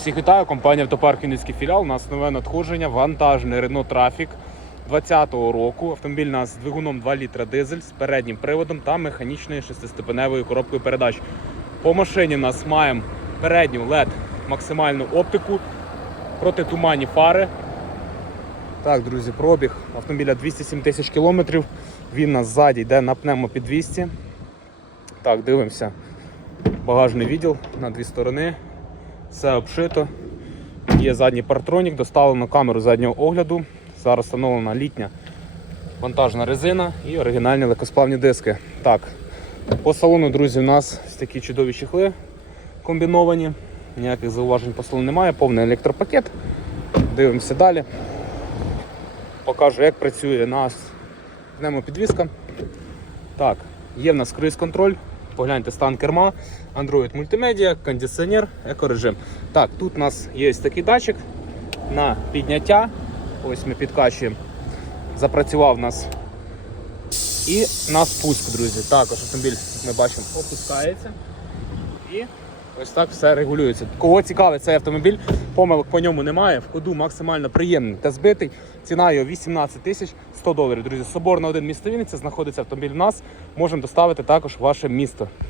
Всіх вітаю, компанія Автопарк Вінницький філіал. У нас нове надходження, вантажний Renault Traffic 2020 року. Автомобіль у нас з двигуном 2 літра дизель з переднім приводом та механічною шестиступеневою коробкою передач. По машині у нас маємо передню LED максимальну оптику, протитуманні фари. Так, друзі, пробіг автомобіля 207 тисяч кілометрів. Він нас ззаді йде на пневмо під 200. Так, дивимося. Багажний відділ на дві сторони. Все обшито. Є задній партронік, доставлено камеру заднього огляду. Зараз встановлена літня вантажна резина і оригінальні легкосплавні диски. Так, по салону, друзі, у нас такі чудові чехли комбіновані. Ніяких зауважень по салону немає, повний електропакет. Дивимося далі. Покажу, як працює у нас пневмопідвізка. Так, є в нас круїз-контроль. Погляньте стан керма, Android мультимедіа, кондиціонер, екорежим. Так, тут у нас є такий датчик на підняття. Ось ми підкачуємо. Запрацював нас. І на спуск, друзі. Також автомобіль, як ми бачимо, опускається. І ось так все регулюється. Кого цікавить цей автомобіль, помилок по ньому немає. В ходу максимально приємний та збитий. Ціна його 18 тисяч 100 доларів. Друзі, соборна один місто Вінниця знаходиться автомобіль в нас. Можемо доставити також в ваше місто.